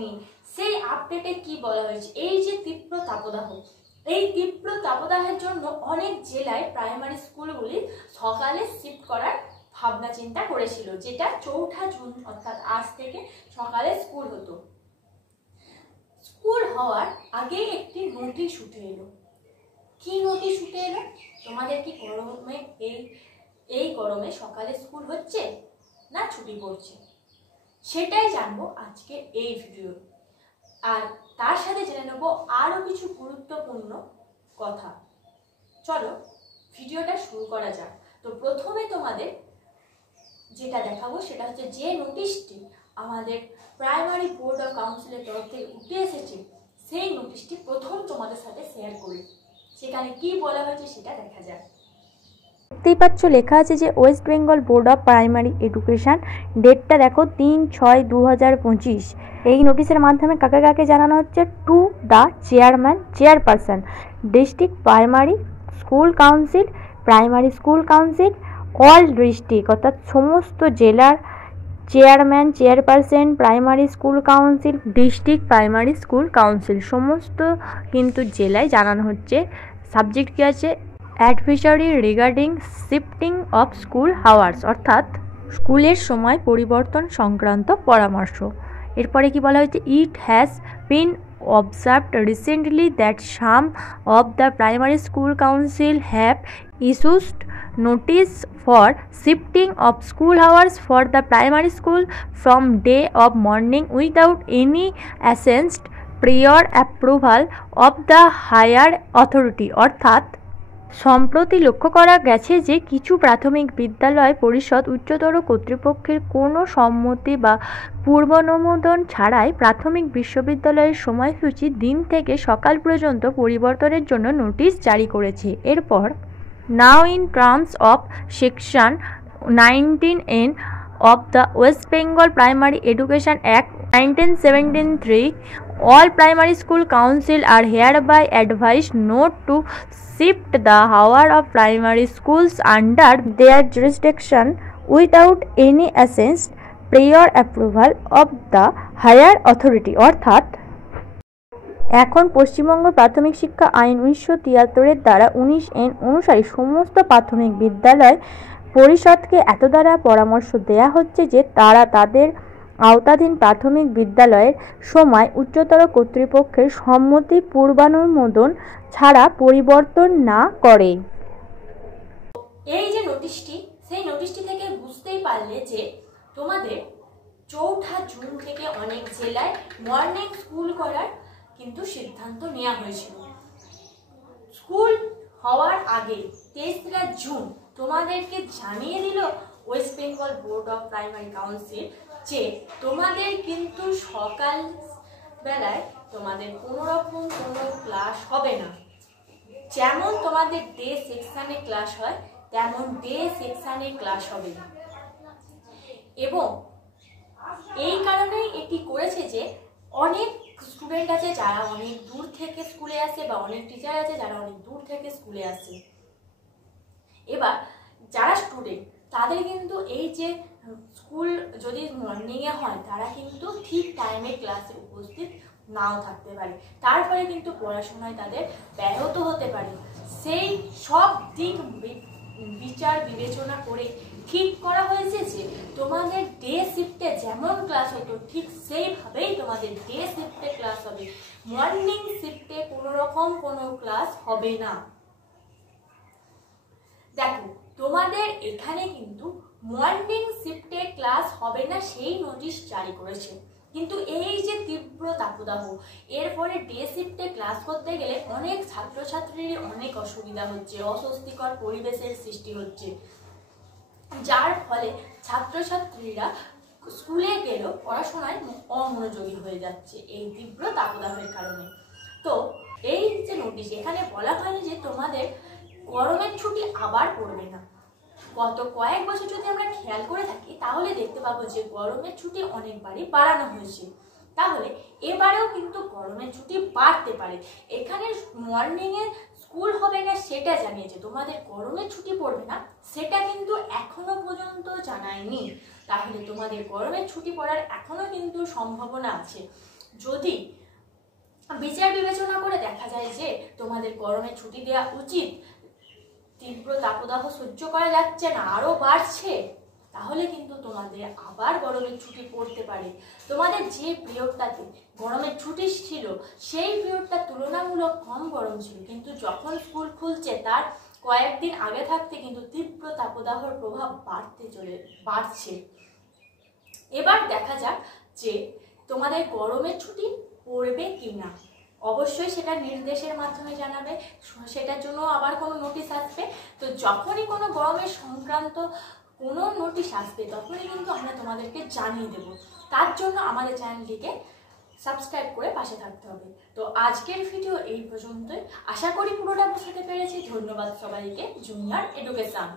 নিয়ে। সেই আপডেটে কি বলা হয়েছে, এই যে তীব্র তাপদাহ, এই তীব্র তাপদাহের জন্য অনেক জেলায় প্রাইমারি স্কুলগুলি সকালে শিফট করার ভাবনা চিন্তা করেছিল, যেটা 4 জুন অর্থাৎ আজ থেকে সকালে স্কুল হতো। স্কুল হওয়ার আগেই একটি নোটিশ উঠে এলো। কি নোটিশ উঠে এলো? তোমাদের কি গরমে এই গরমে সকালে স্কুল হচ্ছে না ছুটি পড়ছে, সেটাই জানবো আজকে এই ভিডিও। আর তার সাথে জেনে নেবো আরো কিছু গুরুত্বপূর্ণ কথা। চলো ভিডিওটা শুরু করা যাক। তো প্রথমে তোমাদের যেটা দেখাবো সেটা হচ্ছে যে নোটিশটি আমাদের প্রাইমারি বোর্ড অফ কাউন্সিলের তরফ থেকে উঠে এসেছে, সেই নোটিশটি প্রথম তোমাদের সাথে শেয়ার করি। সেখানে কি বলা হয়েছে সেটা দেখা যাক। দেখতেই পাচ্ছ লেখা আছে যে West Bengal board of primary education, ডেটটা দেখো 3/6/2025। এই নোটিশের মাধ্যমে কাকে কাকে জানানো হচ্ছে? To the chairperson district primary school council, primary school council all district অর্থাৎ সমস্ত জেলার chairman, chairperson, primary school council, district primary school council সমস্ত কিন্তু জেলায় জানানো হচ্ছে। সাবজেক্ট কী আছে? Advisory regarding shifting of school hours অর্থাৎ স্কুলের সময় পরিবর্তন সংক্রান্ত পরামর্শ। এরপরে কি বলা হয়েছে? It has been observed recently that some of the primary school council have issued notice for shifting of school hours for the primary school from day of morning without any assessed prior approval of the higher authority অর্থাৎ সম্প্রতি লক্ষ্য করা গেছে যে কিছু প্রাথমিক বিদ্যালয় পরিষদ উচ্চতর কর্তৃপক্ষের কোনো সম্মতি বা পূর্বানুমোদন ছাড়াই প্রাথমিক বিশ্ববিদ্যালয়ের সময়সূচি দিন থেকে সকাল পর্যন্ত পরিবর্তনের জন্য নোটিশ জারি করেছে। এরপর নাও in terms of section 19N of the West Bengal Primary Education Act 1973, all primary school council are hereby advised not to shift the hour of primary schools under their jurisdiction without any assessed prior approval of the higher authority অর্থাৎ এখন পশ্চিমবঙ্গ প্রাথমিক শিক্ষা আইন 1973 দ্বারা 19N অনুসারে সমস্ত প্রাথমিক বিদ্যালয় পরিষদকে এত দ্বারা পরামর্শ দেয়া হচ্ছে যে তারা তাদের আওতাধীন প্রাথমিক বিদ্যালয়ের সময় উচ্চতর কর্তৃপক্ষের সম্মতি পূর্বানুমোদন ছাড়া পরিবর্তন না করে। এই যে নোটিশটি, সেই নোটিশটি থেকে বুঝতেই পারলে যে তোমাদের 4 জুন থেকে অনেক জেলায় মর্নিং স্কুল করার কিন্তু সিদ্ধান্ত নেওয়া হয়েছিল। স্কুল হওয়ার আগে 23 জুন তোমাদেরকে জানিয়ে দিল West Bengal board of primary council যে তোমাদের কিন্তু সকাল বেলায় তোমাদের কোনো রকম কোনো ক্লাস হবে না। যেমন তোমাদের ডে সেকশানে ক্লাস হয় তেমন ডে সেকশানে ক্লাস হবে না। এবং এই কারণেই এটি করেছে যে অনেক স্টুডেন্ট আছে যারা অনেক দূর থেকে স্কুলে আসে বা অনেক টিচার আছে যারা অনেক দূর থেকে স্কুলে আসে। এবার যারা স্টুডেন্ট তাদের কিন্তু এই যে স্কুল যদি মর্নিংয়ে হয় তারা কিন্তু ঠিক টাইমে ক্লাসে উপস্থিত নাও থাকতে পারে, তার ফলে কিন্তু পড়াশোনায় তাদের ব্যাহত হতে পারে। সেই সব দিক বিচার বিবেচনা করে ঠিক করা হয়েছে যে তোমাদের ডে শিফটে যেমন ক্লাস হতো ঠিক সেইভাবেই তোমাদের ডে শিফটে ক্লাস হবে, মর্নিং শিফটে কোনো রকম কোনো ক্লাস হবে না। দেখো তোমাদের এখানে কিন্তু মর্নিং শিফটে ক্লাস হবে না সেই নোটিশ জারি করেছে, কিন্তু এই যে তীব্র তাপদাহ এর ফলে ডে শিফটে ক্লাস করতে গেলে অনেক ছাত্রছাত্রীর অনেক অসুবিধা হচ্ছে, অস্বস্তিকর পরিবেশের সৃষ্টি হচ্ছে, যার ফলে ছাত্রছাত্রীরা স্কুলে গেলেও পড়াশোনায় অমনোযোগী হয়ে যাচ্ছে এই তীব্র তাপদাহের কারণে। তো এই যে নোটিশ এখানে বলা হয়নি যে তোমাদের গরমের ছুটি আবার পড়বে না। গত কয়েক বছর যদি আমরা খেয়াল করে থাকি তাহলে দেখতে পাবো যে গরমের ছুটি অনেকবারই বাড়ানো হয়েছে, তাহলে এবারেও কিন্তু গরমের ছুটি বাড়তে পারে। এখানে মর্নিংয়ে স্কুল হবে না সেটা জানিয়েছে, তোমাদের গরমের ছুটি পড়বে না সেটা কিন্তু এখনো পর্যন্ত জানায়নি। তাহলে তোমাদের গরমের ছুটি পড়ার এখনো কিন্তু সম্ভাবনা আছে। যদি বিচার বিবেচনা করে দেখা যায় যে তোমাদের গরমের ছুটি দেওয়া উচিত, তীব্র তাপদাহ সহ্য করা যাচ্ছে না, আরো বাড়ছে, তাহলে কিন্তু তোমাদের আবার গরমের ছুটি পড়তে পারে। তোমাদের যে পিরিয়ডটাতে গরমের ছুটি ছিল সেই পিরিয়ডটা তুলনামূলক কম গরম ছিল, কিন্তু যখন স্কুল খুলছে তার কয়েকদিন আগে থাকতে কিন্তু তীব্র তাপদাহর প্রভাব বাড়ছে। এবার দেখা যাক যে তোমাদের গরমের ছুটি পড়বে কিনা। অবশ্যই সেটা নির্দেশের মাধ্যমে জানাবে, সেটার জন্য আবার কোনো নোটিশ আসবে। তো যখনই কোনো গরমের সংক্রান্ত কোনো নোটিশ আসবে তখনই কিন্তু আমরা তোমাদেরকে জানিয়ে দেব। তার জন্য আমাদের চ্যানেলটিকে সাবস্ক্রাইব করে পাশে থাকতে হবে। তো আজকের ভিডিও এই পর্যন্তই, আশা করি পুরোটা বোঝাতে পেরেছি। ধন্যবাদ সবাইকে। Junior education.